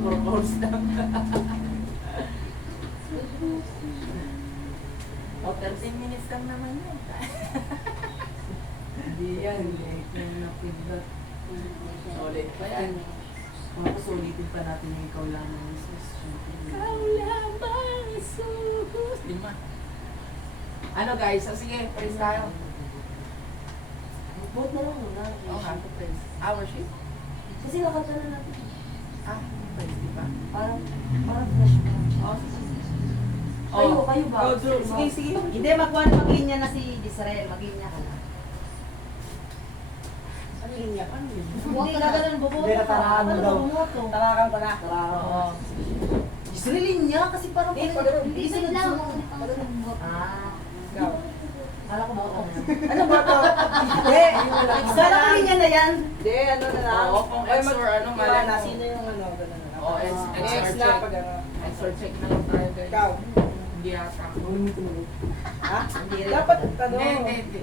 Purpose lang. O, 13 minutes lang naman yun. Hindi yan. Yung na-feedback. Solid pa yan. Tapos ulitin pa natin yung ikaw lang ng misis. Ikaw lamang suhus. 5. Ano guys? So, sige, praise tayo. Vote na lang muna. Oo nga, praise. Our shift? Kasi nakanta na natin. Ah, praise, di ba? Parang flash pa. Oo, Kayo ba? Oh, Drew. Sige, sige. Hindi, mag-linya na si Israel. Mag-linya ka na. Ano yun yan? Ano yun? Hindi ka ganun, bubuto Hindi, ka. nataraan mo Ano daw. bubuto? Tawakan ko na. Oo. Israel linya kasi parang... Hindi, pag- Hindi, Wait sunod lang. sunod. Ah. Ikaw. Kala ko buto na. Ano ba to? Hindi. Kala ko linya na yan. Hindi, ano na lang. Oo, kung X or ano, malay mo. Sino yung ano, gano'n na lang. Oo, X X or na check. pag ano. Extra check na lang tayo guys. Ikaw. Hindi yata. Ha? Hindi rin. Dapat, ano, Hindi.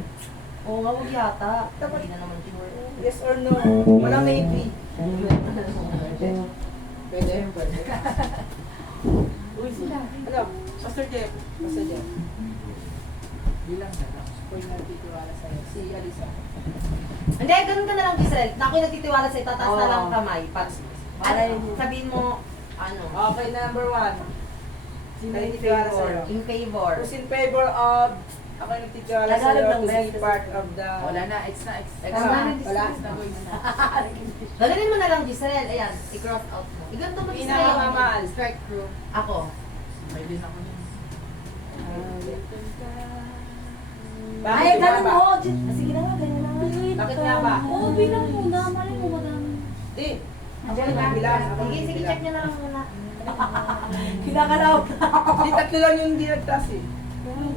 Oo nga, huwag yata. Dapat- Hindi na naman sure. yes or no. Walang maybe. Pwede? Pwede. Uy, sila. Ano? Pastor Jeff. Basta dyan. Bilang na lang. Kung nagtitiwala sa'yo. Si Alisa. Hindi, ganun ka na lang, Israel. Na ako'y nagtitiwala sa'yo, tataas na Oo. lang kamay. Para sabihin mo, ano, Okay, number 1. Sino in nagtitiwala favor. sa'yo? In favor. Who's in favor of ako yung nagtitiwala Tagalog sa'yo lang, to be best. part of the... Wala na, X na, X. X Tama, na. wala. X na, going na. Gaganin mo na lang, Israel. Ayan, i-cross out mo. Iganto mo, Israel. Pinakamamahal. Strike through. Ako. May din ako yun. Bakit Ay, nga ganun ba? mo. Sige na nga, ganyan na nga. Bakit nga ba? Oo, bilang muna. Malay mo madami. Di. Ako Diyan yung na. bilang. Sige, sige, check nyo na lang muna. Kinakalaw. Di, tatlo lang yung hindi nagtas eh.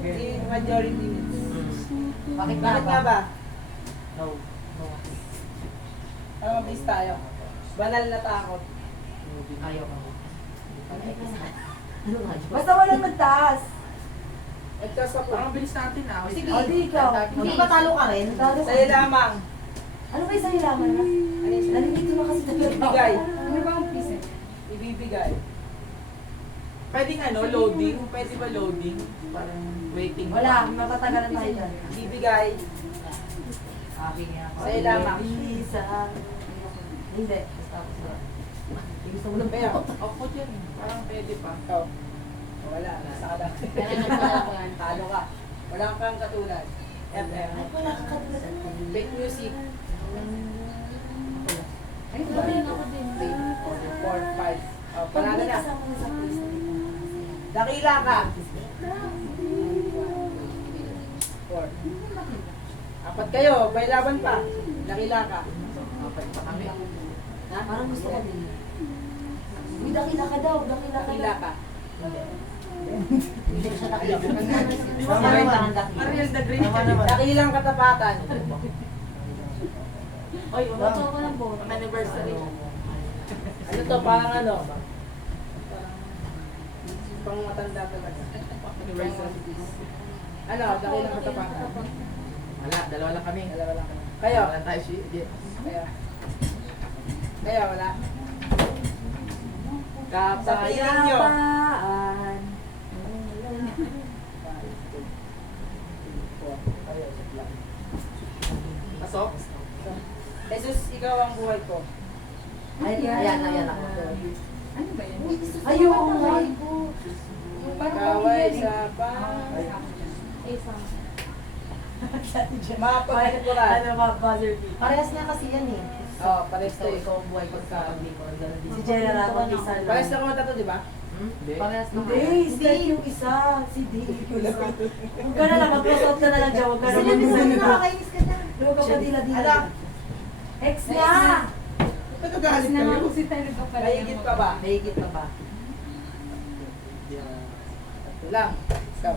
Di majority wins. Bakit Bakit nga ba? No. No. Ano mabilis tayo? Banal na takot. Ayaw ko. Ano nga? Basta walang nagtaas. Nagtas ako. Parang bilis natin ah. Sige. O, di ikaw. Hindi ba talo ka rin? Sa'yo lamang. Ano ba yung sa'yo lamang na? Ano yung Nalilito na kasi talaga. Ibibigay. Ano ba ang piece? Ibibigay. Pwedeng ano, loading? Pwede ba loading? Parang waiting. Wala, matatagalan tayo dyan. Ibibigay. Sabi niya. Sa'yo lamang. Isa. Hindi. Basta ako sila. Gusto mo lang Kaya, Ako dyan. Parang pwede pa. ikaw. Wala, nasa ka lang. Talo ka. Wala kang katulad. FM. Ay, wala kang katulad. Fake music. Ay, galing ako din. 4, 5. Oh, Pag panalo may na. kasama na sa place. Dakila ka. 4. Apat kayo, may laban pa. Dakila ka. Apat pa kami. Ha? Parang gusto ko din. Uy, dakila ka daw. Dakila ka Dakila daw. ka. Hindi ko siya nakilala. Ariel the Great. Dakilang katapatan. Oy, Boto ako ng boto. Ang anniversary. Ano to, parang ano? Pang matanda talaga. Anniversary. Ano, dakilang katapatan. Wala, dalawa lang kami. Dalawa lang kayo. Kayo? Wala tayo si Jeff. Kayo. Kayo, wala. Kapayapaan. Pasok? Jesus, ikaw ang buhay ko. Ayan ako. Ano ba yan? Ayun, ay ko. Kaway sa pa. Mapagkukuran. Ano ba, buzzer beat? Parehas niya kasi yan eh. Oo, pares Ikaw, to eh. ikaw ang buhay pagka hindi ko. Si General mag-isa lang. Pares na kumanta to, di ba? Hindi. Parehas na. Hindi, start yung isa. Si Dave yung isa. Huwag ka na lang, mag-close out ka na lang dyan. Huwag ka na Sila din mag-isa sa'yo, dito. nakakainis ka na. Huwag ka pa dila-dila. Ala. Ex na! Ito galit kayo. Mahigit pa ba? Mahigit pa ba? Ito lang. Ikaw. Ikaw.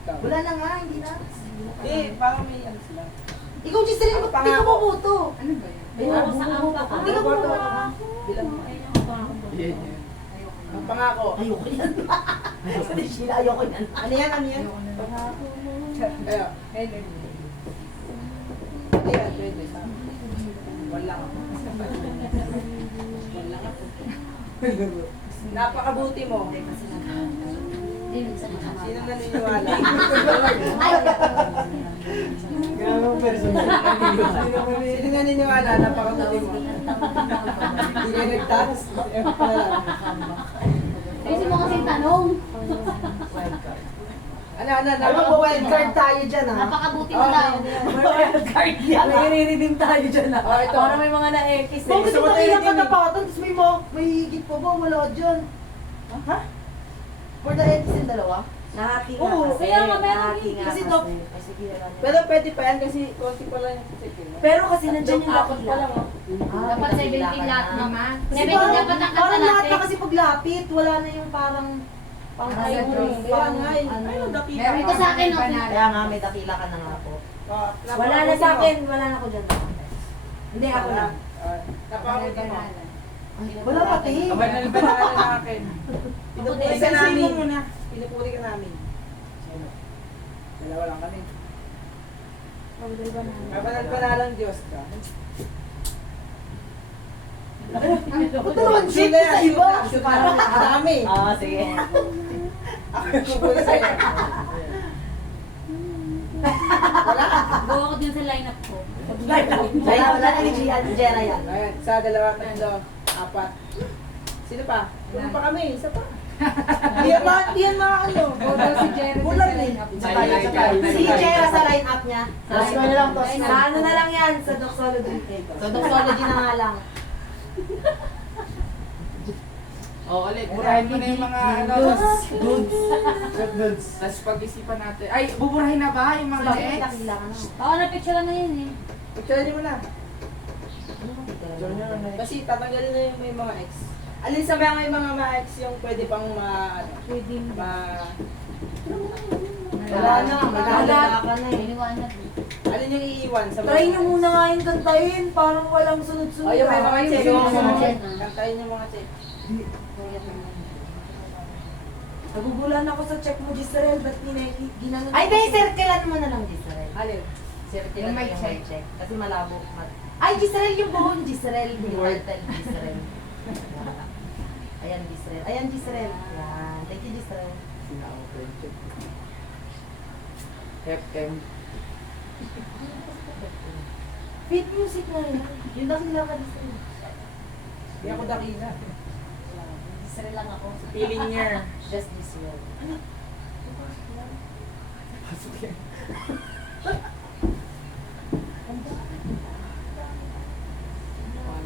Ikaw. Wala na nga, hindi na. Di, parang may ano sila. Ikaw, Giselle, Ang ba't pangako. di ka mabuto? Ano ba yan? Ayun, Ako sa bubuto ampa ka. ka. Hindi ka Boto. mabuto. Bilang mo. Yan yan. Ang pangako. Ayoko yan. Sabi Sheila, ayoko yan. Ano yan? Ano yan? Pangako mo. Kayo. Ano yan? Pwede. Wala ako. Wala ako. Napakabuti mo. Hindi, minsan nakakatawa. Sino naniniwala? Ay, Grabe ang personal. Sino naniniwala? Napakabuti mo. Hindi ka nagtaas. ayusin mo kasi yung tanong. Ano, Wildcard tayo dyan ha. Napakabuti mo daw. Wildcard yan. May redeem tayo dyan ha. Oh, ito. Para may mga na-X eh. Bakit Gusto mo ito tayo ng i-redeem eh? katapatan, tapos may higit pa ba? Wala dyan. Ha? For the end, yung dalawa? Nahati nga Oo, kasi. kaya nga meron Nahati nga kasi kasi. no- Ay, sige, alam mo. Pero pwede pa yan kasi konti pa lang yung check in. Pero kasi nandiyan yung Apat pa lang. Dapat 17 lahat naman. Kasi 17 parang, dapat ang parang lahat kalahati. na kasi paglapit, wala na yung parang pang Ah, ay, drawing. Kaya nga eh. ano. Ayun, dakila. Meron ito sa akin, no? Kaya nga, may dakila ka na nga po. Oh, Wala na sa akin, wala na ako dyan. Hindi, ako lang. Napakabuti mo. Wala pati. Banal-banal na akin. Pinupuri ka Isang namin. Pinupuri ka namin. Dalawa lang kami. Banal-banalang Diyos ka. Ba't naman shoot Sila sa iba? shoot na. Dami. Ah, sige. Ako pupuri sa'yo. Wala. Gawa ko din sa lineup ko. Wala na ni Jera yan. Ayan, isa, dalawa, tatlo, apat. Sino pa? Puro pa kami, isa pa. Di yan ano. Bulan eh. Si Jera sa line-up niya. Toss ko na lang, toss Sa ano na lang yan, sa doxology. Sa doxology na nga lang. O, ulit, burahin mo na yung mga ano. Dudes. Tapos pag-isipan natin. Ay, buburahin na ba yung mga ex? Dakila ka na. Oo, na-picture na yun eh. Picture niyo mo na. Kasi tatanggalin na yung may mga ex. Alin sa mga may mga ex yung pwede pang Pwede mo. Wala na, maglalala ka na eh. Iniwanag. Alin yung iiwan sa mga Try nyo muna nga yung kantahin, parang walang sunod-sunod. Oh, yung may mga check. Yung mga check. Kantayin yung mga check. Nagugulan ako sa check mo, Giselle, ba't ginano? Ay, dahil circlean mo na lang, Giselle. Alin? Circle Yung na may yung check. may check. Kasi malabo. Ay, Giselle yung buhon, Giselle. Yung title, Giselle. Ayan, Giselle. Ayan, Giselle. Ayan. Thank you, Giselle. FM. Fit music na rin. Yun daw sila ka, Giselle. Hindi ako dakila. Giselle lang ako. Feeling niya. Just Giselle.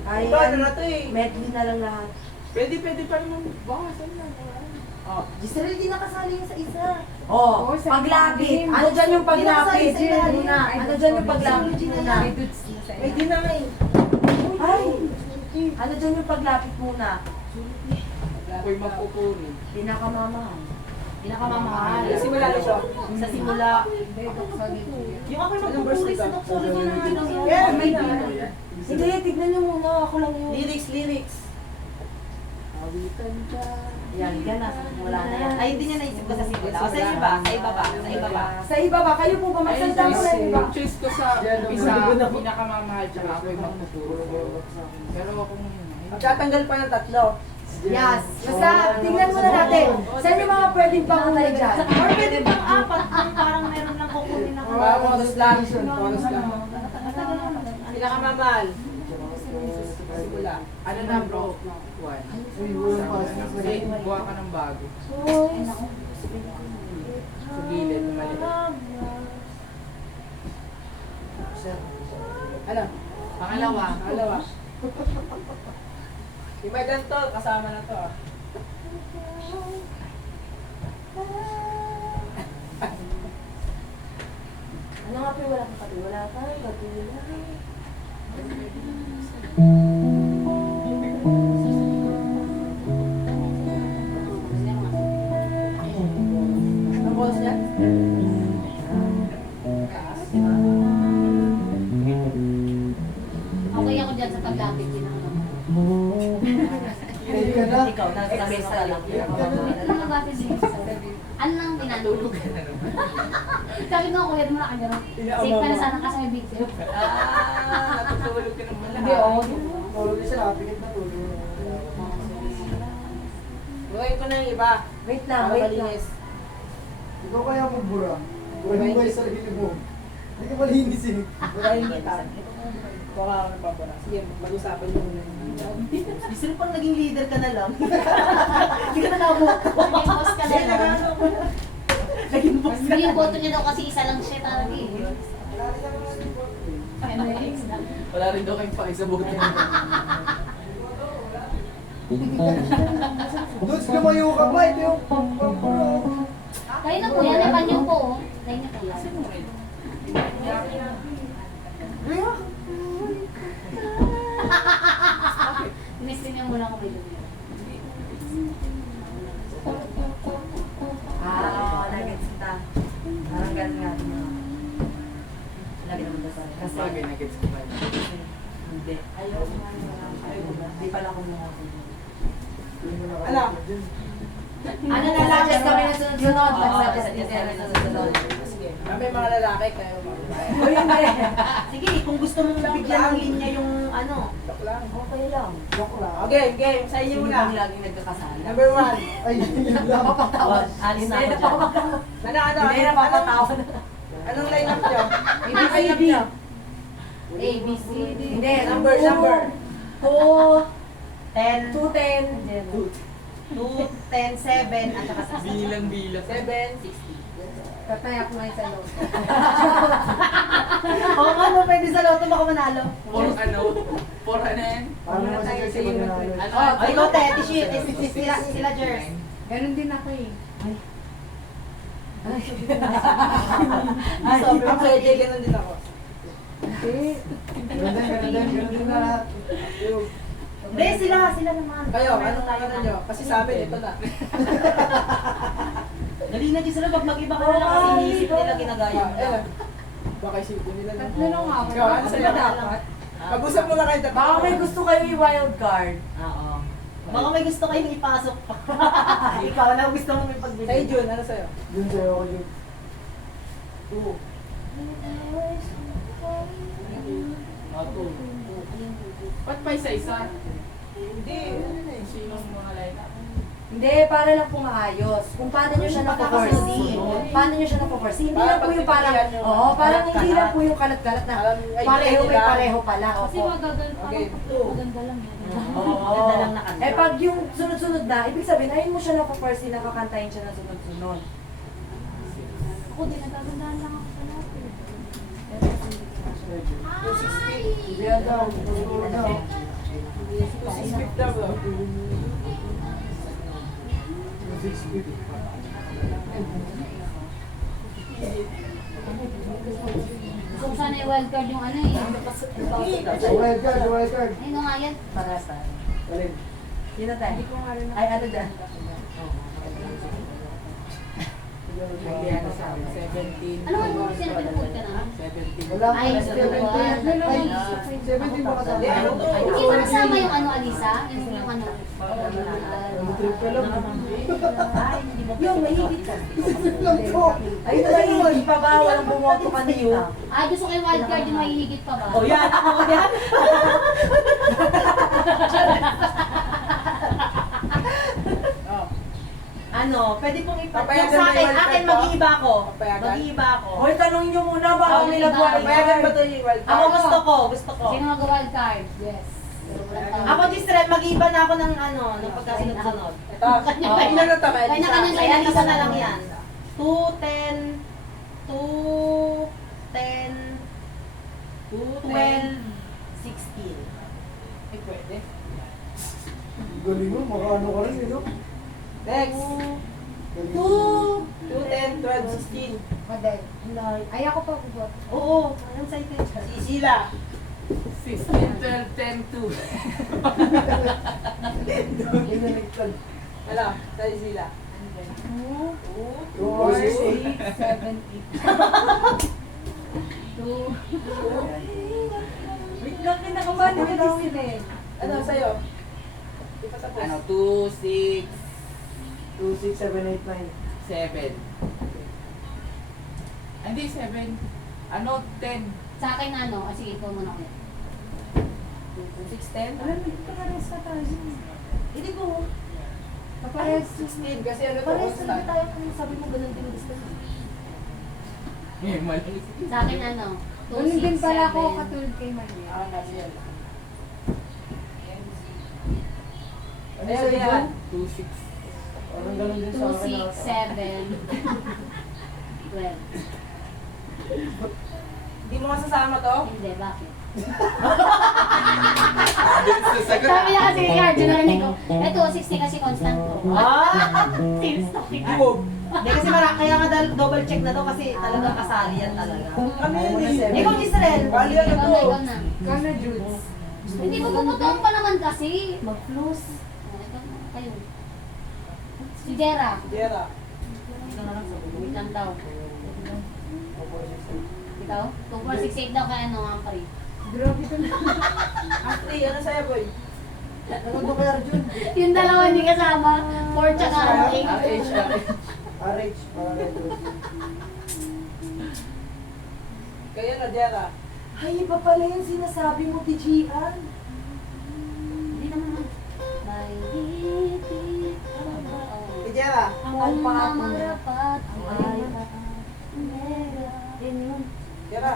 Ay, Ito, ano na to eh. medley na lang lahat. Pwede pa naman. Bawasan lang. Oh. Giselle, di nakasali yung sa isa. Oh, paglapit. Ano dyan yung paglapit? Hindi na sa Muna. Ano dyan yung paglapit muna? Pwede na nga eh. Ay! Ano dyan yung paglapit muna? Ako'y magpupuri. Pinakamamahal. Pinakamamahal. Simula na siya. Sa simula. Yung ako'y magpupuri sa doxology na nga lang yun. Yeah, may Hindi, tignan nyo muna. Ako lang yun. Lyrics. Yan, yan na. Wala na yan. Ay, hindi niya naisip ko sa simula. O sa iba, sa iba ba? Sa iba ba? Sa iba ba? Kayo po ba? Magsalita mo sa iba. Choice ko sa umpisa, pinakamamahal, tsaka ako'y magpupuro. Pero kung Magtatanggal pa ng tatlo. Yes. Basta, tingnan muna natin. Saan yung mga pwedeng pangunay dyan? Or pwede bang apat kung parang meron lang kukunin na Bonus lang. Bonus lang. Pinakamamahal. Simula. ano na bro? One. Say, buha ka ng bago. Sa gilid, mali. Ano? Pangalawa. Pangalawa. Yung may ganito, kasama na to ah. Ano nga po yung wala kang pati? Wala tayo, patuloy. Ang bonus niya? Okay ako dyan sa paglapit. Yun ang ano. Ikaw, nasa mesa lang. Ano ang base din sa ano lang Natulog ka na naman. Sabi ko, kuya, mo na kanya ron. Safe ka na sana kasi may big deal. Natutulog ka naman. Hindi, oo. Tulog na siya, nakapikit na tulog. Gawin ko na yung iba. Wait lang, Para wait lang. malinis. Ikaw kaya magbura. Wala mo yung sarili mo. Hindi ka malinis eh. Wala yung kita. Baka ako nagpapara. Sige, mag-usapan nyo muna. Gusto rin pang naging leader ka na lang. Hindi ka na nabuto. Naging boss ka na lang. Naging boss ka Hindi na. yung boto niya daw kasi isa lang siya talaga eh. Next na. Wala rin daw kayong pakisabutin. Doon lumayo ka pa. Ito yung pampura. Kayo na po yan, napan niyo po. Oh. Kayo na po yan. Tinestin niya muna ako may dumi. Nagets kita. Parang ganun nga. Lagi naman dasal. Kasi, Bagay na gets ko pa. hindi. Ayaw mo. Hindi pala kumuha. Ano? Ano na suggest kami na sunod-sunod? Mag-suggest din kayo na sunod-sunod. Sige. May mga lalaki, kayo mga babae. O hindi. Sige, kung gusto mong bigyan ng linya yung ano. Joke lang. Okay lang. Joke lang. Okay, game. Sa inyo Hindi muna. kami laging nagkakasala. Number 1. Ay, yun lang. Napapatawad. Alis na Hindi ako dyan. napapatawad. Ano? Hindi napapatawad. Anong lineup nyo? A, B, C, D. nyo? A, B, C, D. Hindi. Number. 2, 10, 2, 10. 2, 10, 7, at saka sa Bilang-bilang. 7. 60. Tatayak mo yung sa loob. Oo nga mo, pwede sa loto baka manalo. For ano? For ano yan? Paano naman siya kasi magnanalo? Ano? Oh, ikaw, te, t-shirt. Sila, Jers. Ganun din ako eh. Ay, Ako pwede, ganun din ako. Ganun din na lahat. Hindi, sila naman. Kayo, anong ano nyo? Kasi sa amin, ito na. Dali na din sila, pag mag-iba ka na lang kasi iniisip nila ginagaya mo Eh, lang. baka isipin nila. Tatlo lang ako. Ikaw, ano sa'yo dapat? Mag-usap muna kayo dapat. Baka may gusto kayo i-wild card. Oo. Baka may gusto kayong ipasok pa. Ikaw na gusto mong Sa'yo, ipagbigay. Jun, ano sa'yo? Yun sa'yo ako yun. 2. Ba't pa isa-isa? Hindi. Sinong mga lineup? Hindi, para lang po maayos. Kung paano nyo siya napo-foresee. Paano nyo siya napo-foresee. Hindi lang po yung parang, oo, parang hindi lang po yung kalat-kalat na pareho may pareho pala. Kasi Opo. Okay. maganda lang yan. Oo. Maganda lang na kanta. Eh pag yung sunod-sunod na, ibig sabihin, ayun mo siya napo-foresee, nakakantayin siya na sunod-sunod. Ako din, nagagandaan lang ako sa lahat eh. Hindi yan daw. Tutulog daw. 650 daw. 650. Gusto ko sana i-wildcard yung ano eh. Wild card, wild card. Ayun nga yan. Para sa Alin? yun na tayo. Ay, ano dyan? Hindi ano sa amin. 17. Ano nga yung sinapinupod ka na? 17. Wala Ay, pa. 17. Ay, 17 ba kasama? Hindi mo nasama yung ano, Alisa? Yung ano? Trip ka lang. Yung mahigit ka. Lang to. Ay, ito na yun. Hindi pa ba? Walang bumoto kanina. Ah, gusto ko yung wildcard yung mahihigit pa ba? Oh, yan. Ako yan. Oh. Ano, pwede pong Papayagan yung sa ba akin, yung akin wildcard po? mag-iiba ako. Papayagan? Mag-iiba ako. Hoy, tanongin nyo muna ba kung may nag-wild Papayagan ba card? ito yung wild Ako card? gusto ko. Sino mag-wildcard? Yes. Ako, Gisrel, mag-iiba na ako ng ano, ng pagkasunod-sunod. Ito. Ilan na ito? Kanya-kanya Kaya isa na lang yan. 2, 10, 2, 10, 12, 16. Eh, pwede. Galing mo, makaano ka rin, no? Next. 2, 10, 12, 16. Ay, ako pa bubot. Oo, anong site yun? Si Sheila. 16, 12, 10, 2. Ano? Sa Sheila. 2, 2. Wait lang, kinakabahan na kasi sila eh. Ano sa'yo? Di pa tapos. Ano? 2, 6, 2, 6, 7, 8, 9. 7. Hindi, 7. Ano, 10. Sa akin ano, sige, ikaw muna ulit. 6'10"? Alam mo, parehas na tayo. Hindi ko. Parehas 16 kasi ano to, Parehas constant. talaga tayo kung sabi mo ganun din gusto mo. Eh, mali. Sa akin ano, 2, Ganun 6, din pala ako 7. katulad kay Maria. Ah, nasa yan. Ano Ayan, sa'yo yan. dyan? 2, 6. Parang ganun din 2, sa akin. 6, 7, 12. Hindi mo masasama to? Hindi, bakit? Sasagot. Sabi niya kasi kay Cardio, narinig ko. Ito, 60 kasi constant ko. Ah! Since talking. Hindi kasi kaya nga double check na to kasi talaga kasali yan talaga. Ano yun eh? Ikaw, Gisrel. Bali ano Ikaw to? na, ikaw na. Ikaw na, Judes. Hindi mo puputong pa naman kasi. Mag-floss. Ito, kayo. Si Jera. Jera. Ikaw na lang sa ulo. Wait lang daw. Ikaw? 2, 4, 6, 8 daw kaya ano, Ampari. Grabe ka na. Ate, ano sa'yo boy? Ano to kay Arjun? Yung dalawa hindi kasama. 4 tsaka 8. RH, RH, para ito. Kaya na, Jera. Ay, iba pala yung sinasabi mo, Tijian. Hindi naman. May hiti. Si Jera. Ang mamarapat ay Jera.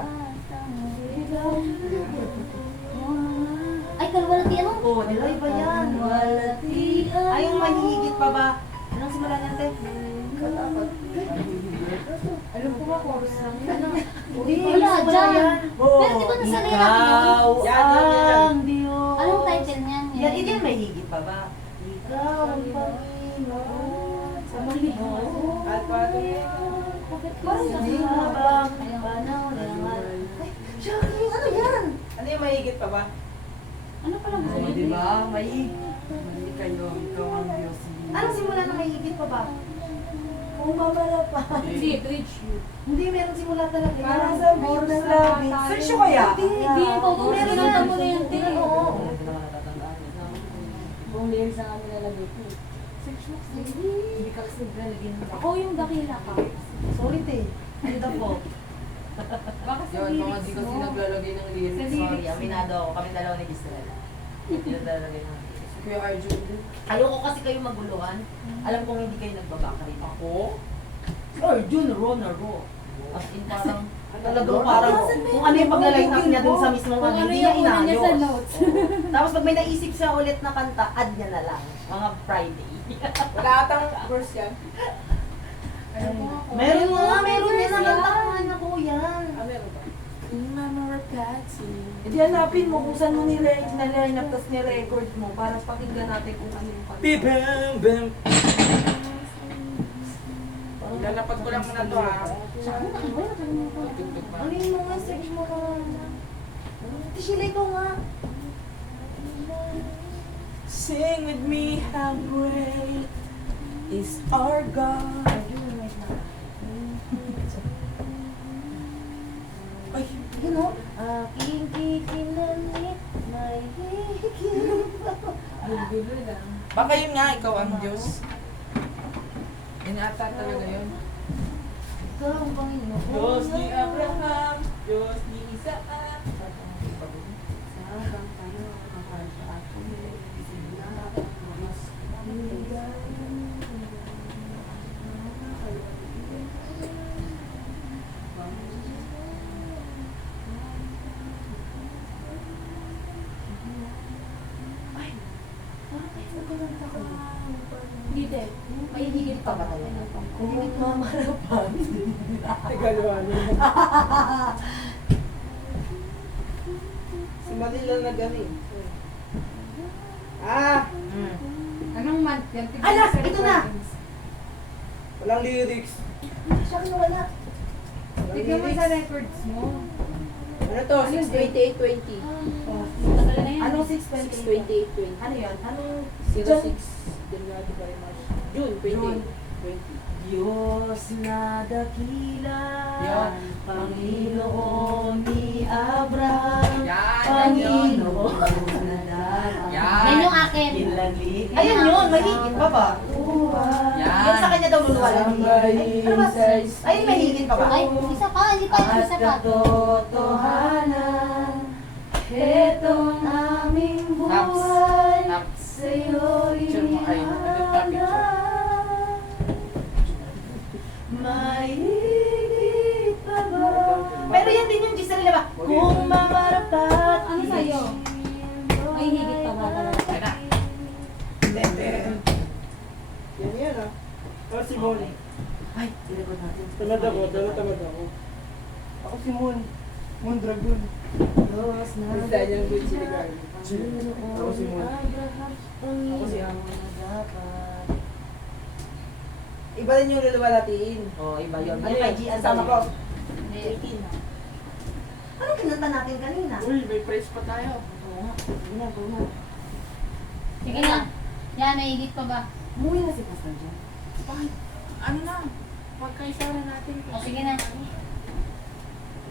ay, kalwalati ano? Oo, di ba iba yan? Ay, yung mahihigit pa ba? Anong simula niyan, te? Alam ko ba, chorus lang yun. Ano? Wala, simula dyan. yan. Pero di ba nasanay natin Ikaw yun? Yan. ang Diyos. Anong title niyan? Yan, hindi yan mahihigit pa ba? Ikaw ang Panginoon sa Panginoon. At paano Parang hindi na bang panahon naman? Ay, Shaki, ano yan? Ano yung mahigit pa ba? Ano pala gusto Oh, niyo? di ba? Mali kayo. Ikaw ang Diyos. Anong simula na mahigit pa ba? Kung mamala pa. Hindi, bridge you. Hindi, meron simula talaga. Parang Yan. sa chorus Meron lang lang. tayo. Search nyo kaya? Hindi, ikaw kung Meron meron yan. mo na yan, te. Oo. Buong lyrics ang kami nalagay ko. Hindi ka kasi naglalagay ng Ako yung dakila ka. Sorry, te. Ano daw po? Baka sa Yun, mga lyrics di kasi mo. naglalagay ng lyrics. Sa Sorry, lyrics aminado ako. Kami dalawa ni Giselle. Hindi naglalagay ng lyrics. Kuya Arjun. Ayoko kasi kayo maguluhan. Alam kong hindi kayo nagbabaka rin. Ako? Or June, Ro na Ro. As in parang, talagang parang, kung ano yung paglaline up niya dun sa mismong Kung ano, ano hindi niya yung una niya sa inayos. notes. Oo. Tapos pag may naisip siya ulit na kanta, add niya na lang. Mga Friday. Wala atang verse yan. Meron meron niya na kanta na po yan. Ah, meron ba? Hindi hanapin mo kung saan mo niline up, tapos ni-record mo para pakinggan natin kung ano yung kanta. Lalapat ko lang muna to ha. Tugtog pa. Ano yung mga search mo ka? Tishilay ko nga. Sing with me how great is our God. Ay, Yun o. Aking kikinanit, may higit. Gulo lang. baka yun nga, ikaw ang Diyos. Yun ata talaga yun. Ikaw ang Panginoon. Diyos ni Abraham, Diyos ni Isaac. Hindi, te. May higit pa ba? Higit mamarapan. Tigalwalo. Si Manila na galing. Ah! Anong month yan? Tignan Anak, sa ito na! recordings. Walang lyrics. Siya wala. Tignan mo sa records mo. Ano to? 62820. Tagal na yan. Anong 628? 62820. Ano yun? Anong 06 January by March. June 20. June. 20. Diyos na dakila, Yan. Panginoon ni Abraham, Yan, Panginoon na dapat. Yan. Yan yung akin. Kilali. Ayun yun, mahigit pa ba? buhay. Yan. Yan sa kanya daw luluwala. Ay, may higit pa ba? Ay, isa pa, hindi pa, isa pa. Katotohanan, etong aming buhay, Naps. sa'yo'y Picture mo, ay, nandun pa picture. mahigit pa ba? Pero yan din yung Giselle ba? Kung mamarapat. Ano sa'yo? May higit pa ba talaga? Ay na. Yan ah. Oh, si Mon. Ay, ilagod natin. Tamad ako. Ako si Mon. Mon Dragon. Los na Basta yan yung good chili garlic. Ako si Mon. Ako si Ang. dapat. Iba rin yung luluwalatiin. Oh, iba yun. Ano yun? Kasama ko. Ano kinanta natin kanina? Uy, may price pa tayo. Oo nga. Sige na, go na. Sige na. Yan, may higit pa ba? Umuwi na si Pastor John. Bakit? Ano na? Pagkaisa na natin. O, sige na.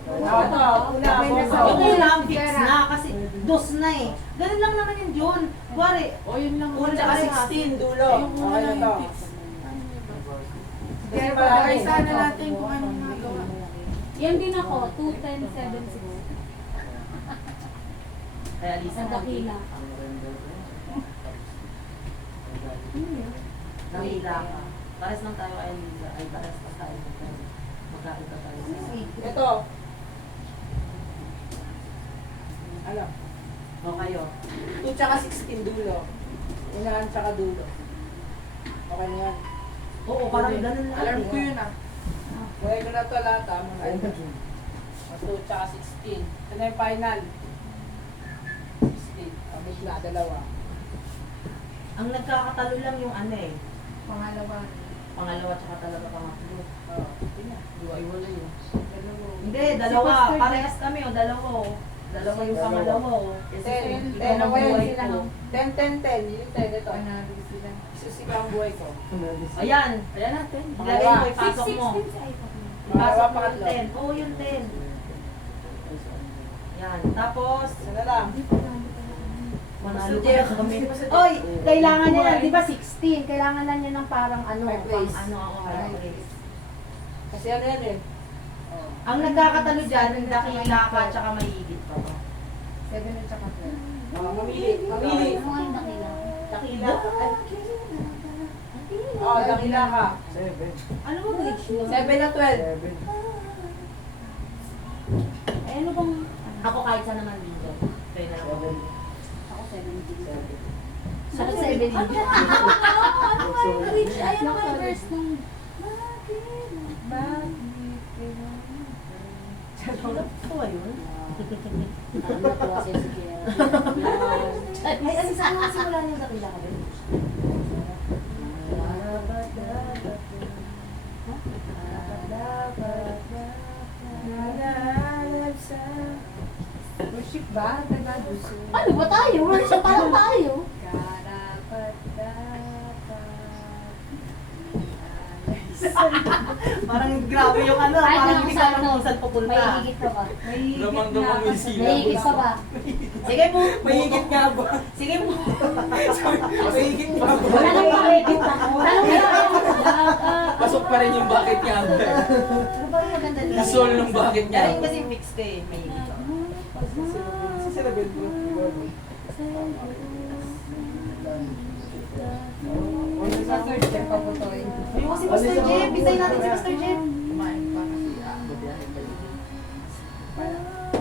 Una ako. Yung ulam, fix na. Kasi dos na eh. Ganun lang naman yung John. Kuwari, O, yun lang. Una tsaka 16, dulo. Yung una Okay na lang to. yung fix. Kasi Pagkaisa malaki. na natin kung anong magawa. Yan din ako, 21076. kaya Lisa. Sa dakila. Nakila ka. Pares lang tayo kay Lisa. Ay, pares pa tayo. Magkakita tayo. Ito. Ano? O kayo. 2 tsaka 16, dulo. Unahan tsaka dulo. Okay na yan. Oo, parang ganun lang. Alarm ko yun ah. Buhay ko na to lahat ah. Mga 2 tsaka 16. Ito na yung final. 16. Kabit na, dalawa. Ang nagkakatalo lang yung ano eh. Pangalawa. Pangalawa tsaka talaga pangatlo. Oh, yun na. Iwa-iwala yun. Hindi, dalawa. Parehas kami o dalawa o. Dalawa yung pangalawa o. Kasi 10, ikaw ang ako yun. buhay ko. 10. Yung 10, ito. Panalo sila. Isusika ang buhay ko. Ayan. Ayan natin. Ilagay mo, ipasok mo. Ipasok mo yung 10. Oo, yung 10. Yan. Tapos, Isa na lang. manalo Gusto ka Jeff. na kami. Oy, kailangan niya lang, di ba 16? Kailangan lang niya ng parang ano, May place. pang ano ako. Ay, ano. okay. Kasi ano yan eh. Ang nagkakatalo dyan, Yung dakila ka tsaka mahigit pa ba? 7 at saka 12. Mamili. Mamili. Ano nga yung dakila? Dakila ka. Ay. Oh, dakila ka. Ano ba grade yun? 7 na 12. Eh, ano bang, Ako kahit saan naman dito. Kaya na lang ako. Ako 17. Ako 7 Ano nga yung grade? Ay, ano nga yung verse nung... Ito ba yun? Natuwa siya si Kira. ay, ano saan nga simula yung dakila ka din? Worship ba? Ano ba tayo? Worship pa lang tayo. Parang grabe yung ano, Ay, parang ano, hindi sa ka ano? alam kung saan pupunta. May higit pa ba? Damang-damang may sila. May higit pa ba? Sige po. Mahigit nga ba? Sige po. Mahigit nga ba? Wala nang pakigit pa. Wala nang Pasok pa rin yung bakit niya. Ano ba yung maganda dito? Isol ng bakit niya. Galing kasi mix ka eh, may higit ako. Sisirabin mo. Pastor Jeff pa po to eh. Ayun si Pastor Jeff, pitay natin si Pastor Jeff. Kumain pa kasi bibiyahe pa yun.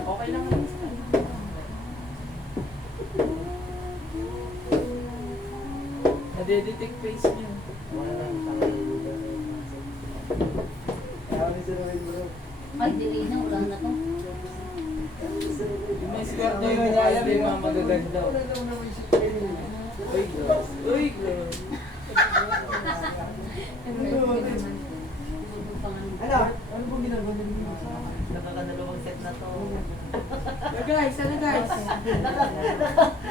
Okay lang yun. Nadedetect face niya. Ay, delay na. Wala na to. Yung may skirt na yung mukha yung mga magaganda. Uy, girl. Uy, girl. Ano? Ano po ginagawa niyo? Nakakadalawang set na to. Guys, ano guys?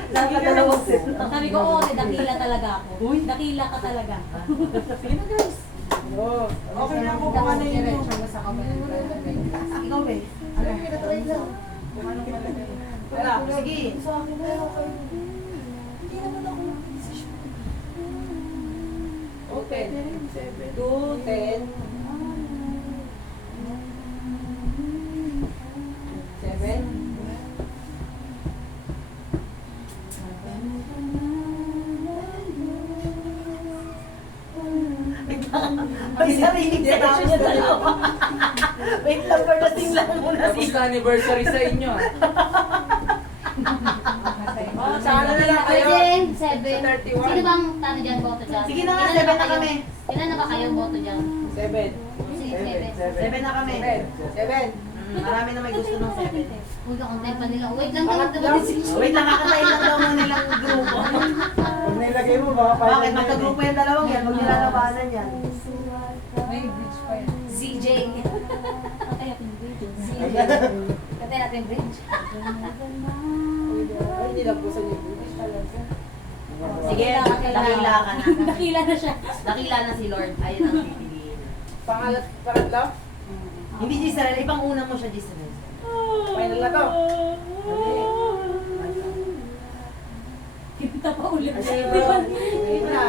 Nakakadalawang set na. Sabi ko, oo, dakila talaga ako. Dakila ka talaga. Sige na guys. Oo. Okay na ako kung ano yun. Ikaw ba? Wala. Sige. Open. 2, 10. 7. May sarili ka na siya dalawa. Wait lang, pagdating lang muna Tapos na anniversary sa inyo ah. Oh, sana na lang kayo. Seven. Sa 31. Sino bang tano dyan, boto dyan? Sige na nga, Ilan 7 na kayo? kami. Ilan na ba kayo boto dyan? 7. Sige, seven. 7 na kami. 7. Marami na may gusto ng 7. Huwag ka content pa nila. Wait lang, Bakit tawag lang? naman. Wait lang, kakatayin lang daw muna nilang grupo. Pag nilagay mo, baka Bakit? pilot na Magkagrupo yung dalawang yan. Huwag nilalabanan yan. May bridge pa yan. CJ. Patay natin yung bridge. CJ. Patay natin yung bridge. Ay, nilapusan yung bridge talaga. Sige, dakila ka na. Nakila na siya. Dakila na si Lord. Ayun ang pipiliin. Pangatlo? Hindi Giselle, ibang una mo siya Giselle. Final na to. Kita pa ulit. Kasi bro, wait na.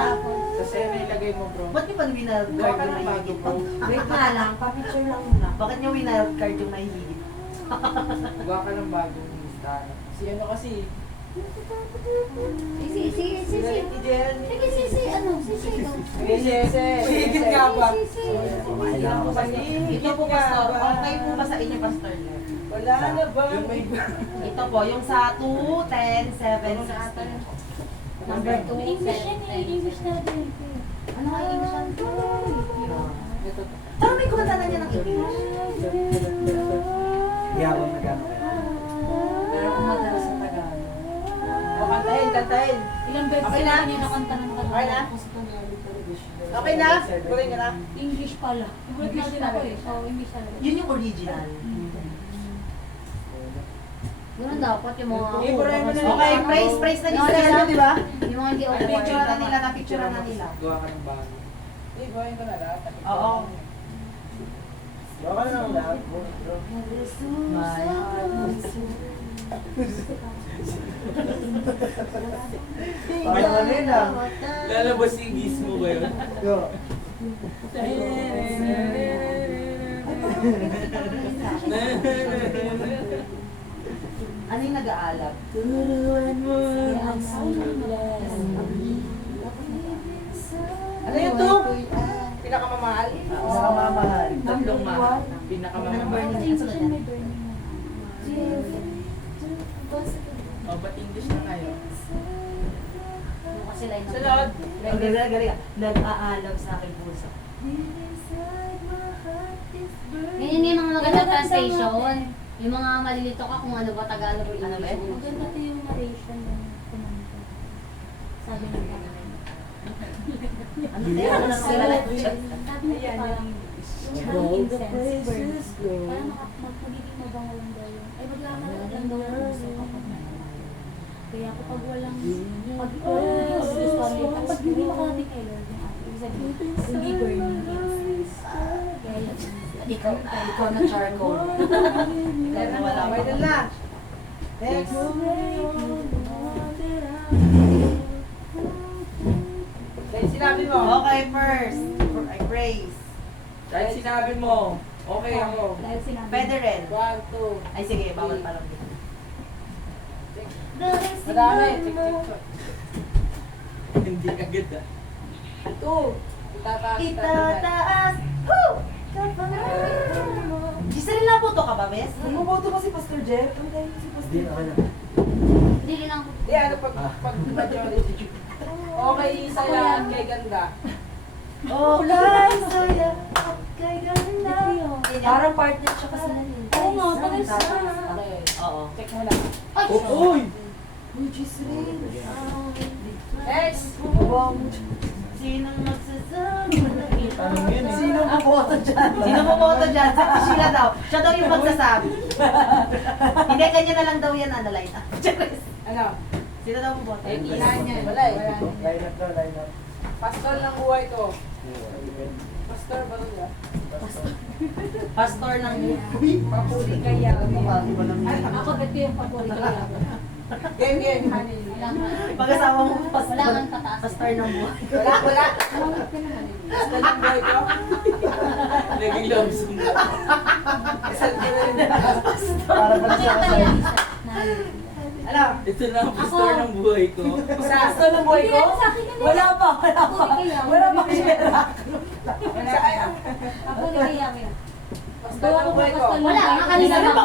Sa semi ilagay mo bro. Ba't niyo pa wild Gawa card ka yung ng bago mahigit? bro. Wait nga lang, pa-picture lang muna. Bakit niyo wild card yung mahigit? Gawa ka ng bagong listahan. Si ano kasi, Si. Sige, si. Ano? Si. Higit nga ba? Ito po pastor, okay po ba sa inyo pastor? Wala na ba? Yung may Ito po, yung sa 2, 10, 7, 16. Number 2. English yan eh. English natin. Ano nga English natin? Parang may kumanta na niya ng English. Yabang na gano'n. Pero kung madala sa Tagalog. O, kantahin. Ilang beses Okay na na? niya nakanta ng Tagalog. Okay na? Okay na? Tuloy ka na? English pala. English talaga eh. Oo, English talaga. Yun yung original. Ganun dapat yung mga... Iburay mo na lang. Okay, praise na Giselle, di ba? Yung mga hindi Napicture award. na nila, napicture na nila. Gawa ka ng bago. Eh, gawin ko na lahat. Oo. Baka na lang lahat, bro. My Parang ano yun ah. Lalabas yung gizmo ba yun? Yo. Ano yung nag-aalab? Ano yun to? Pinakamamahal? Mamamahal. Tatlong mahal. Pinakamamahal. Oh, ba't English na tayo? Kasi line up. Sunod. Galing. Nag-aalab sa akin puso. Ganyan yung mga magandang translation. Yung mga malilito ka kung ano ba Tagalog o Ano ba? English. Maganda to yung narration ng kumanta. Sabi ng Tagalog. Ano tayo? Ano lang sila lang? Sabi niya parang yung incense burn. Parang magiging mabango lang daw yun. Ay maglalaro lang daw yung puso kapag nananayo. Kaya kapag walang pag hindi makarating kay Lord yung ate, ibig sabihin, hindi burning incense. Kaya yun. Ikaw na charcoal. Ikaw na wala. Final na. Next. Dahil sinabi mo. Okay, first. I praise. Kahit sinabi mo, okay ako. Dahil sinabi. Pwede rin. 1, 2. Ay sige, bawal pa lang. Madami. Tik-tik. Hindi agad ah. 2. Itataas. Itataas. Woo! Giselle, naboto ka ba, Bes? Nagboboto ba si Pastor Jeff? Ang dahil si Pastor Hindi na kanya. Hindi lang ako. Di, ano pag majority. Okay, isa lang kay ganda. Okay, saya. Kay ganda. Parang partner siya kasi na yun. Oo nga, parang sa... Okay. Oo. Check mo lang. Ay! Uy! Next! Sinong magsasabi? Tanong yun eh. Sinong bumoto dyan? Sinong bumoto dyan? Si Sheila daw. Siya daw yung magsasabi. Hindi, kanya na lang daw yan, ano, line up. Ano? Sino daw bumoto? Eh, kailangan niya. Wala eh. Line up daw, line up. Pastor ng buhay ko. Pastor ba ito niya? Pastor ng Papuri kaya. Iba lang yun. Ako, ito yung papuri ko. Game, game. Pag-asawa mo, Kailangan pataas. pastor ng buhay. Wala. Basta yung boy ko. Naging love song. Isal ko rin. Para pala sa Kaya kasal. Ano? Ito na ang pastor ng buhay ko. Sa gusto ng boy ko? Sa akin na Wala pa. Wala pa kaya. Sa kaya. Ako ni Kaya Kaya. Basta ng boy ko. Wala, ang kanina Ano lang. ba?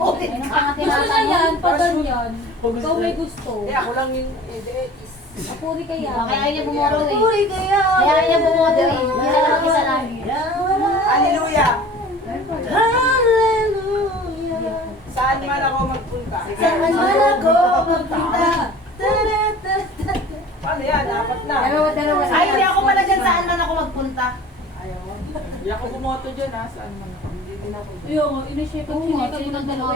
Ay, nang pangatirahan. Gusto na yan, pag ganyan. Ikaw may gusto. Eh, ako lang yung Apuri Kaya. Kaya niya bumoto eh. Puri kaya. Kaya niya bumoto eh. Hindi na lang isa lang. Hallelujah. Hallelujah. Saan man ako magpunta. Saan man ako magpunta. Paano yan? Apat na. Dalawa. Ay, hindi ako pala dyan saan man ako magpunta. Ayaw mo. Hindi ako bumoto dyan ha. Saan man ako. Hindi din ako. Yung, initiate ko ng dalawa.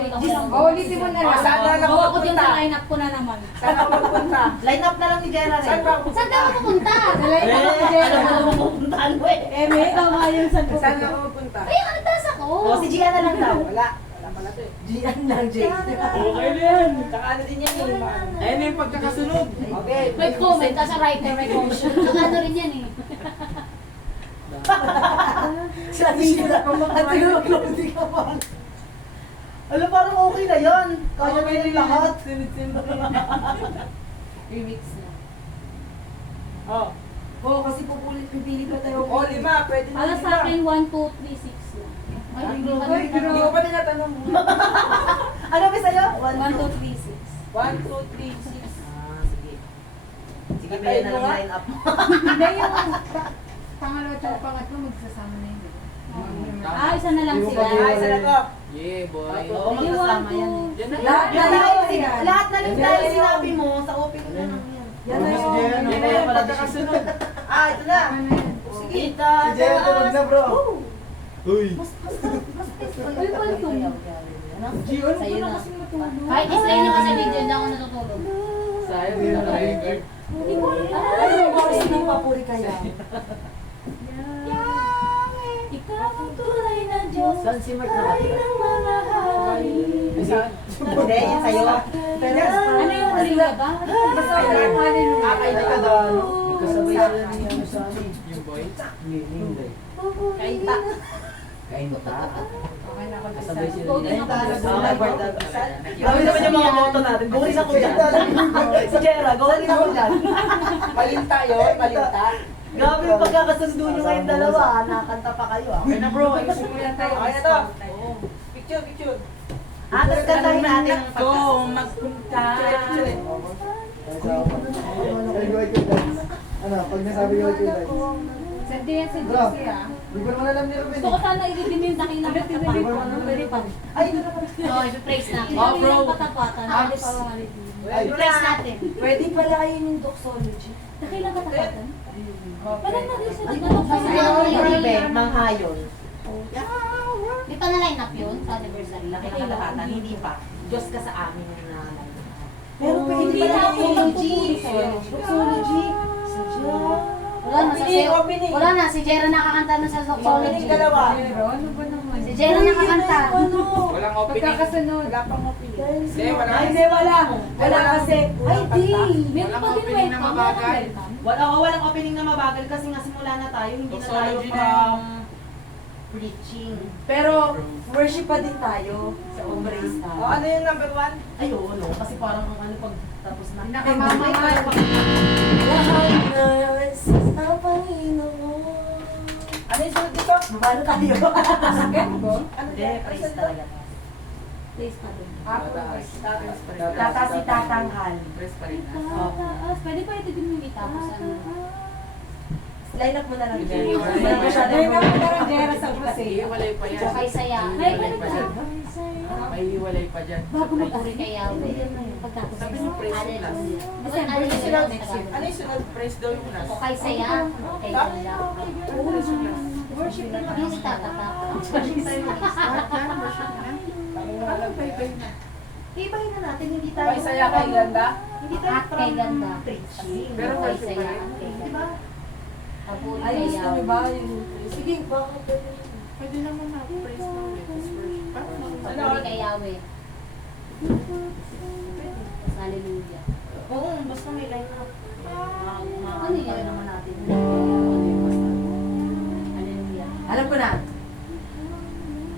ulitin mo na lang. Saan na ako Bawa ko dyan magpunta? sa line-up ko na naman. Saan ako magpunta? Line up na lang ni Gerard. Saan ba ako Saan ka pupunta? Sa line up ni Gerard. Alam mo pupuntahan mo eh. May tama yung sa Saan ako magpunta? Ay, kanagtas ako. O, si Gian na lang daw. Wala. Wala pala to eh. Gian lang, Jay. Okay na yan. Saka ano din yan yung mga... Ayun na yung pagkakasunod. Okay. May comment, kasi writer, may motion. Ano rin yan eh. Siya sila. At tinulog-closing ka pa. Alam, parang okay na yan. Kaya mo yung lahat. Remix na. Oh. Oo, kasi pipili pa tayo. Oh, 5. Pwede na Para sa akin, 1, 2, 3, 6 lang. Ay, Hindi ko pa tinatanong mo. Ano ba sa'yo? 1, 2, 3, 6. 1, 2, 3, 6. Ah, sige. Sige, may na lang line up. Hindi yung pangalawa at pangatlo magsasama na yun. Isa na lang sila. Ay, isa na to. Yeah, boy. Oo, magkasama yan. Yan na Lahat yan. na lang, lahat na lang tayo sinabi mo, sa open ko na lang yan. Yan na si Jen. Yan na yung pagkakasunod. Ah, ito na. Ano yan? Sige. Si Jen, tulog na bro. Uy. Ay, paltong. Gio, ano Sa'yo ba na. kasi matulog? Kahit isay na kasi video, hindi ako natutulog. Sayang din na record. Hindi ko alam. Ano yung boss ng papuri kaya? Ikaw ang tunay na Diyos. Saan si Mark na Ay ng mga hari. Hindi, yan sa'yo. Pero, Ano yung huli na ba? Basta wala yung hallelujah. Ah, kayo ka doon. Kasabay sila ni ano sa amin. Yung boy. Hindi. Kainta. Kainta. Okay na ako dyan Kasabay sa... sila Ikaw ni din ako. Grabe naman yung mga boto natin. Gawin ako dyan. Si Jera, gawin ako dyan. Malinta yun, malinta. Grabe yung pagkakasundo nyo ngayong dalawa. Nakanta pa kayo ah. Okay na bro. Ayusin mo yan tayo. Okay na to. Picture, picture. Ah, tapos kantahin natin ang Ko magpunta. Picture, picture. Ay, go, go, dance. Ano, pag nasabi ko, go, dance. Sandi yan si Bro, Jessie ah. di ko naman alam ni Ruben. Gusto ko sana i-redeem yung dakilang katapatan. Ay, ito naman. So, i-praise natin. Oh, bro. Dakilang katapatan. Hindi pa mga redeem. Ay, I-praise natin. Pwede pala yun yung doxology. Dakilang katapatan? Parang nag-isip Ay, na grabe, manghayon. Di pa na-line up yun sa anniversary. Nakikatapatan, hindi pa. Diyos ka sa amin yung nanay. Pero pwede Hindi pala na ako doxology. magpupuri sa'yo. Doxology. Wala na, wala na, si Jera nakakanta na sa Opening Zoxology. dalawa. Pero ano ba naman? Si Jera nakakanta. Walang opening. Pagkakasunod. Wala pang opening. Hindi, wala. Ay, hindi, wala. Wala kasi. Ay, di. Meron pa din opening na welcome. mabagal. Walang opening na mabagal kasi nga simula na tayo, hindi na tayo Doxology na. from preaching. Pero worship pa din tayo sa embrace tayo. O, ano yung number 1? Ay, oo, no? Kasi parang ang ano pag tapos na. Nakamamahal. Ang Panginoon. Ano yung sunod dito? Paano tayo? Basketball? Ano Hindi, yan? praise talaga. Place pa din. Tata si Tatanghal. Press pa rin. Tataas. Pwede pa ito din yung itapos. Line up mo na lang, Jerry. Ay, Wala masyado Ay, yung parang Jera sa bus eh. Hiwalay pa yan. Kay Saya. May Hiwalay ganun pa pa. dyan. May hiwalay pa dyan. Bago Puri mag-ari. kay Yahweh. Pagtapos. Sabi mo praise yung last. Basta ano yung sunod next year? Ano yung sunod? Praise daw yung last. O kay Saya. Kay Ganda. Worship na lang. Yung si Tatatap. Ano bye-bye na? Ibahin na natin, hindi tayo. May saya kay ganda. Hindi tayo At kay Ganda. preaching. Pero Kay worship pa Saya. rin. At kay Di Ganda. ba? Puri kay Ayos na Yahweh. ba yung... Sige, bakit pwede? Pwede naman na praise na ulit. Tapos worship. Ano? Puri kay Yahweh. Hallelujah. Oo, basta may line up. Ano yan? naman natin. Hallelujah. Alam ko na.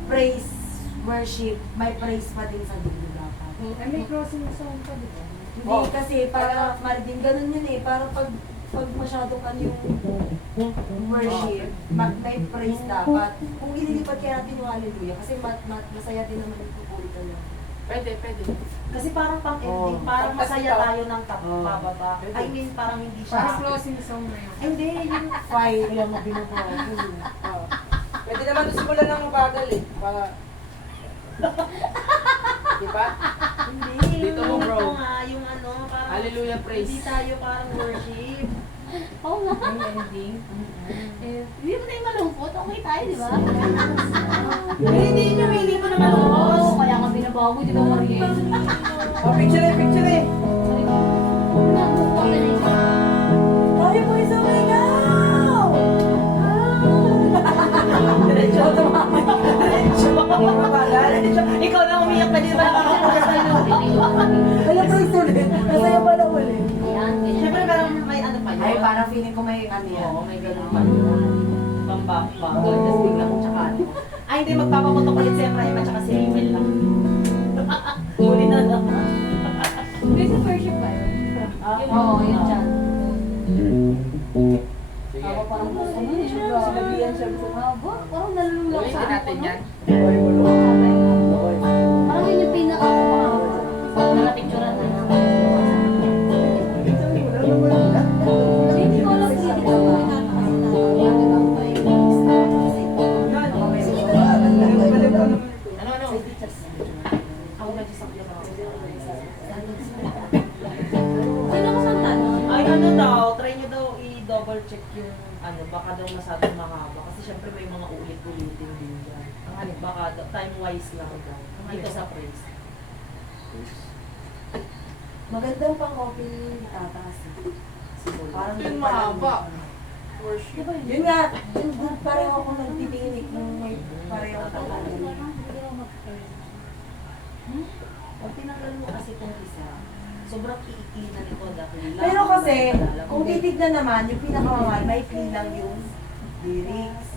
Praise, worship, may praise pa din sa Biblia dapat. Ay, may crossing song pa, di ba? Hindi kasi para din ganun yun eh. Para pag masyado ka yung worship, may praise dapat. Kung ililipat kaya natin yung hallelujah, kasi masaya din naman yung pupulitan yun. Pwede. Kasi parang pang-ending, parang masaya tayo ng pababa. I mean, parang hindi Parang siya. closing song na yun. Hindi, yung Fight, kaya mabinubuhay. Pwede naman simulan ng mabagal eh. Para... Di ba? hindi. Dito mo, bro. Ito nga, yung ano, parang Hallelujah, praise. hindi tayo parang worship. Oo nga. Yung ending. Hindi mo tayo malungkot. Okay tayo, di ba? Hindi mo naman Oo, kaya nga binabago, di ba, Mariel? Oh, picture eh. Nagbubuhat na rin. Tayo po isang ikaw! Diretso. Ikaw na umiyak ka, di ba? Kaya praise ulit. Masaya pa lang ulit. Ayan, ganyan. Siyempre parang may ano pa yun. Ay, parang feeling ko may ano yan. Oo, may ganun pa yun. Pambak-bak. Tapos biglang tsaka ano. Ay, hindi, magpapaputok ulit si Efraim at tsaka si Rimmel lang. Huli na lang. Praise and worship ba yun? Oo, yun dyan. Sige. Ako parang gusto mo yun. Sinabihan siya. Aba, parang nalulunod Ulitin sa natin ako, yan. no? Parang yun yung pinaka-kumakawa. Nakapicturean na lang. Hindi ko alam kung hindi ko Ano? Ako na sa kanya. Sino ko santa nun? Ay, ano daw, try nyo daw i-double check yung ano, baka daw masyadong mahaba. Kasi syempre may mga ulit-ulitin din dyan. Ano, baka time-wise lang daw. Dito sa praise. Magandang pang-open tataas. Parang Yung mahaba. Worship. Yun nga, yun doon pareho ako nagtitingin kung may pareho ako. Pag tinanggal mo kasi itong isa, sobrang iikli na nito dahil lang. Pero kasi, kung titignan naman, yung pinakamamahal, may clean lang yung lyrics.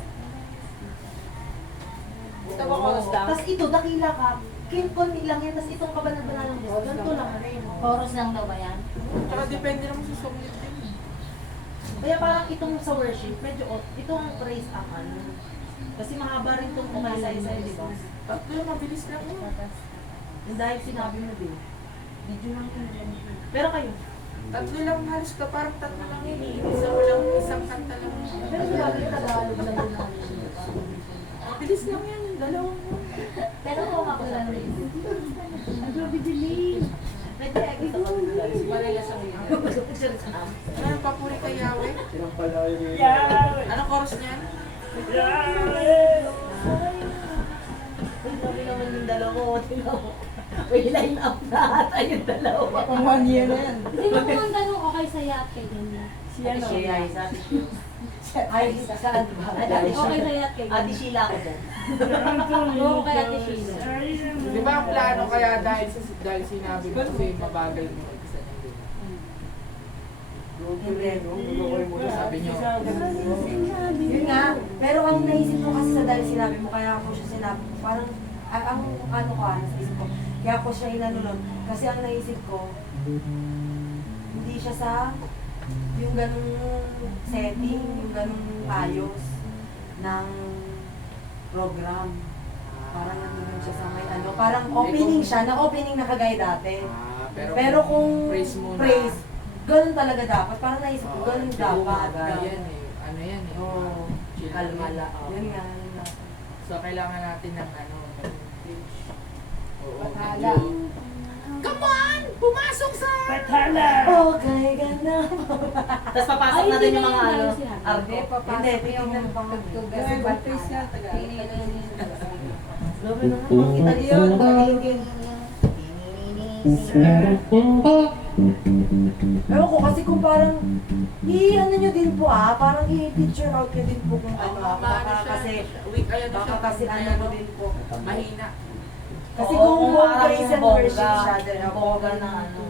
Ito ba oras lang? Tapos ito, dakila ka. Konti lang yan, tapos itong kabanal-banal ng Diyos. Ganito lang rin. Chorus lang daw ba yan? Tsaka depende naman sa song nito. Kaya parang itong sa worship, medyo, ito ang praise ang ano. Kasi mahaba rin itong isa-isa, di ba? Tatlo yung mabilis lang yun. Yung dahil sinabi mo din. Video lang yun. Pero kayo, Tatlo lang halos ka, parang tatlo lang yun. Isa mo lang, isang kanta lang. pero sa bagay Tagalog lang yun. Mabilis lang yan, yung dalawang yun. Pero kung ako lang rin. Pwede, gusto ko nila. Marila sa mga. Ano, papuri kay Yahweh? Sinampala yun. Anong chorus niyan? Uy, sabi naman yung dalawa. May line up na ata yung dalawa. Pang 1 year na yan. Sino kung tanong okay sa'yo at kay Ganyan? Ate Sheila, isa Ate Sheila. Ay, saan ba? Okay sa'yo at kay Ate Ganyan? Sheila ako dyan. Oo, kay Ate Sheila. Di ba ang plano kaya dahil sinabi mo kasi mabagal mo isa ng din. Sabi niyo. Yun nga, pero ang naisip ko kasi sa dahil sinabi mo, kaya ako siya sinabi ko, parang, ang ano ko, sa isip ko, kaya ako siya inanulog. Kasi ang naisip ko, hindi siya sa yung ganung setting, yung ganung ayos ng program. Parang nandun siya sa may ano, parang opening siya, na-opening na kagaya dati. Pero kung praise muna. praise, ganun talaga dapat. Parang naisip ko, ganun dapat. Yan eh. Ano yan eh. Oo. Chill Kalma yan. lang. Yun nga. yun nga. So kailangan natin ng ano. Oo. Pathala. Come on! Pumasok sa... Okay, ganda. Tapos papasok na din yung mga ano, arko. Hindi, titignan pa kami. Kasi bad face yan, Tagalog. Grabe naman, makita yun. Tagalog yun. Ewan ko kasi kung parang ano nyo din po parang i-picture out nyo din po kung ano baka kasi weak, ayan baka kasi ano mo din po. mahina. Kasi Oo, kung parang praise and yung bongga, worship siya, then yung bongga na ano.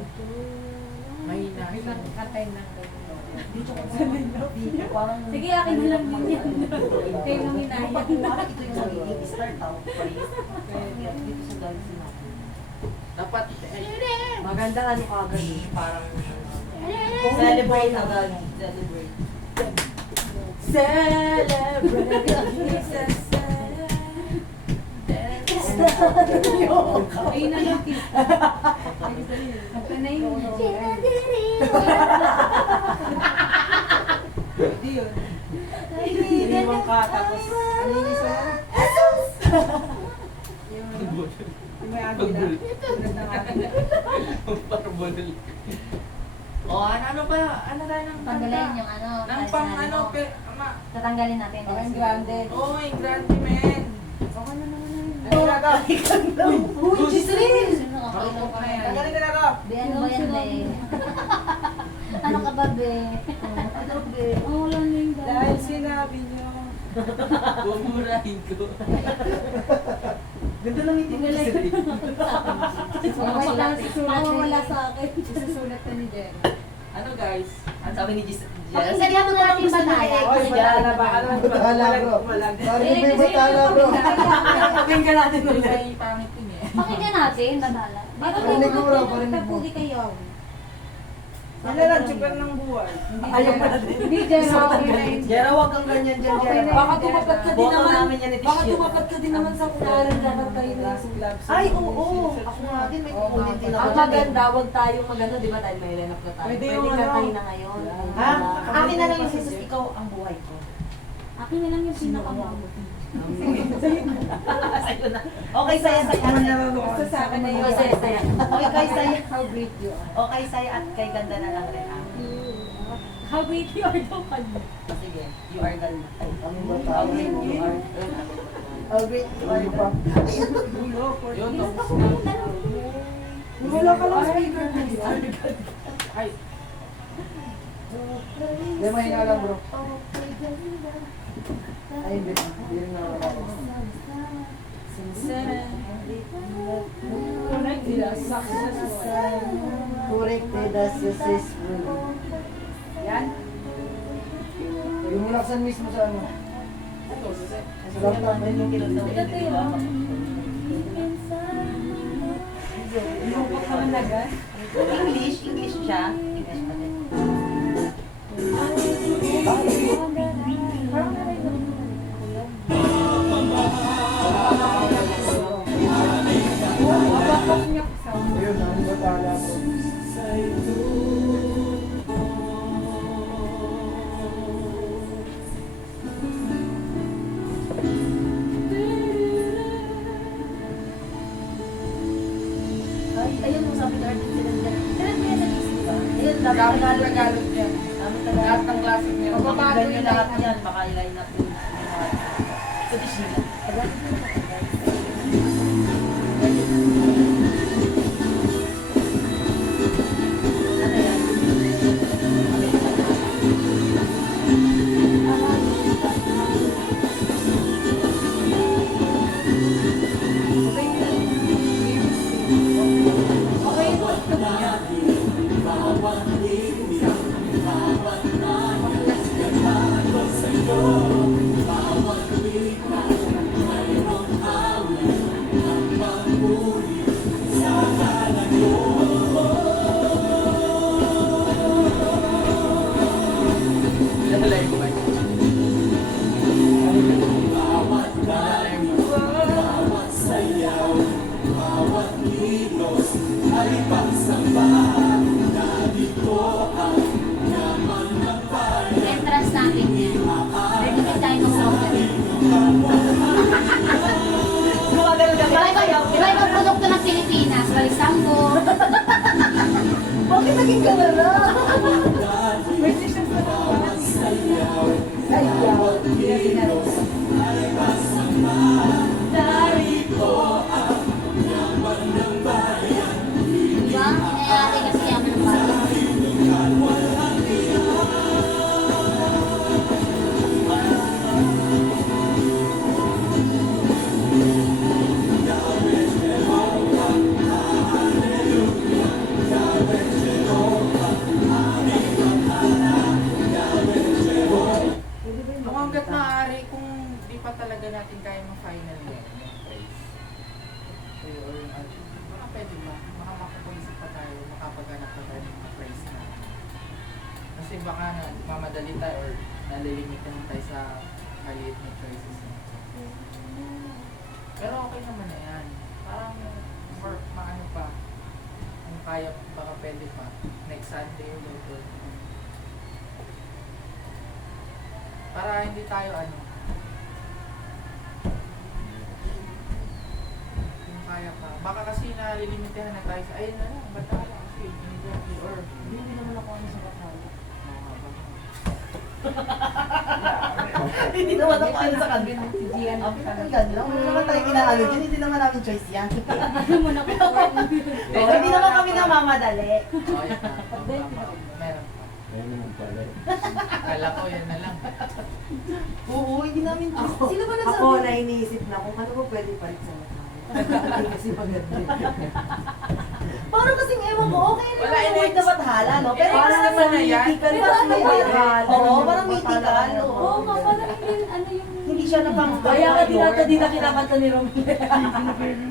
Mahina. Katay ng Dito ko dito, parang... Sige, akin na lang din yan. Kayo nang hinahit. Pag parang ito yung magiging start out, praise. Kaya dito sa dahil sinabi. Dapat, Maganda ano kagad. Parang... Celebrate agad. Celebrate. Celebrate. Ayun na lang kiss. Ito na yun. Hindi yun. Iniwan ka, tapos... Ano yung isa mo? Yung may agila. Tulad ng agila. parang bonal. O, ano ba? Ano tayo ng Tanggalin yung ano. Nang para pang sinabi ano, mo. ama. Tatanggalin natin. Okay, grande. Oo, yung grande, men. Okay na naman na yun. Ano na ako? Uy, Giselle! Marunong ka na yan. Tanggalin ko na ako. Be, ano ba yan, be? Ano ka ba, be? Ano, be? Oh, wala na yung Dahil sinabi niyo. Bumurahin ko. Ganda lang yung tingnan Okay lang, susulat Wala na sa akin. susulat na ni Jen. Ano guys? Ang sabi ni Jess, Pakinggan mo natin bataya. Oy, batala ba? Ano? Batala, bro. Malag. Parang may batala, bro. Pakinggan natin ulit. Ay, pangit yun eh. Pakinggan natin, batala. Dito Parinig mo, bro, parinig mo. Tapugi kayo. Ano lang, chupar ng buwan. Ayaw pa natin. Hindi, Jen, okay na yun. Jera, huwag kang ganyan dyan, Jera. Baka tumapat ka din Boto naman. namin yan ni Baka Tisha. tumapat ka din naman sa kunaran na kantayin na. Ay, oo. Ako nga din, may kukunin din ako. Ang maganda, wag tayong magano, di ba? Dahil may lineup na tayo. Pwede Pwede yung kantahin ano. na ngayon. Ha? Akin na lang yung Jesus, ikaw ang buhay ko. Akin na lang yung pinakamabuti. Sa'yo na. Okay, saya, saya. Basta sa akin na yun. Okay, saya. Okay, kay saya. How great you are. Okay, saya at kay ganda na lang rin. How great you are daw kanya. Sige, you are the... Ang How batala, great bro. you are. How great you are. Ano pa? Yun, tapos na. Wala ka lang speaker. Ay, Hindi, mahinga lang, bro. Ay, hindi. Hindi rin na ako. Corrected as successful. Yan. Yung mulaksan mismo sa ano. Sa laptop. Ayun yung kinundaw niya, di ba? Yung pa ka managan. English siya. English pa din. Bakit niya sa Ayun, ang batala, bro. Ay, ayun mo sabi ni Arden sila dyan. Sila kaya nag-isip ka? Ayun, dami dami Tagalog yan. Tagalog yan. Dami Lahat Tagalog. ng klase niya. Magbabago Ganyan yung lahat line-up. yan. Baka i-line up yun. Sa Disney. Ano yan? Lalay mo ba? Entrance natin yan. Ready ka tayo mag-operate. Iba-iba produkto ng Pilipinas. Balisambo. Bakit naging galala? may t-shirt pa naman. Sayaw. Diba? Eh, ate kasi yaman ng bata. baka pwede ba? Baka makapag-isip pa tayo, makapaghanap pa tayo ng mga price na. Kasi baka na mamadali tayo or nalilimitahan tayo sa maliit na choices. Pero okay naman na yan. Parang more maano pa. Kung kaya, baka pwede pa. Next Sunday or Lord. Para hindi tayo ano. Kung kaya pa. Baka kasi nalilimitahan na tayo sa, ayun na lang, Batala kasi. Or, Hindi naman ako ano sa Batala. Hindi naman ako ano sa kanila. Si Gian Ang ganda lang. Wala naman tayo kinaano dyan. Hindi naman namin choice yan. Ano mo na po? Pero hindi naman kami namamadali. oh, yan na. Meron pa. Ayun naman pala. Akala ko yan na lang. Oo, hindi namin choice. Ako, Sino ba ako nagsabi? na iniisip na kung ano ba pwede pa rin sa Batala. Kasi maganda. Parang kasing ewan ko, okay lang Wala, yung word na bathala, no? Pero Parang parang naman na yan. mythical Pero kasi ano may ba? Bathala. Oo, parang mythical, oo. Oo nga, parang hindi ano yung... hindi siya na pang Kaya nga dinata din na kinakanta ni Romel.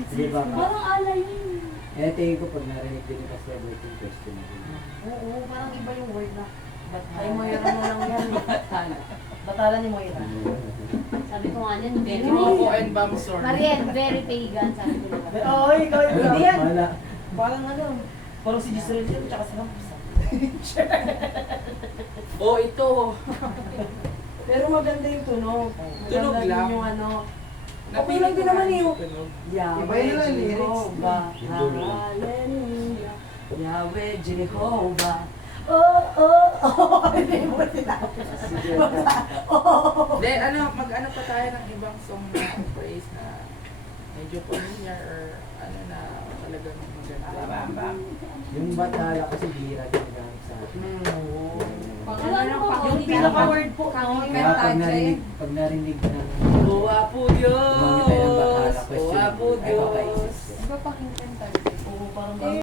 Di ba ka? Parang ala yun. Eh, tingin ko pag narinig din kasi about yung question na yun. Oo, parang iba yung word na bathala. Ay, Moira na lang yan. Bathala ni Moira. Sabi ko nga niyan, very Truffle pagan. and Bang Sword. Mariel, very pagan, sabi ko na. Oo, ikaw yung hindi yan. Wala. Parang ano, parang si Giselle yun, tsaka si Ramps. Oh, ito. Pero maganda yung tunog. Tunog Maganda lang. din yung ano. Okay lang din naman yung Iba Yahweh yun lang yung lyrics. Jehovah. Yung dulo. Hallelujah. Yahweh Jehovah. Oh, oh, oh. Hindi mo sinabi. Then, mag-ano pa tayo ng ibang song na praise na medyo familiar or ano na talagang maganda. Yung Bathala kasi bira ginagamit sa atin. Wala ano ba? Yung pinaka-word po, Kaya pag narinig ng Owa po gumamit tayo ng Bathala Diyos! question, Owa po ay papaisip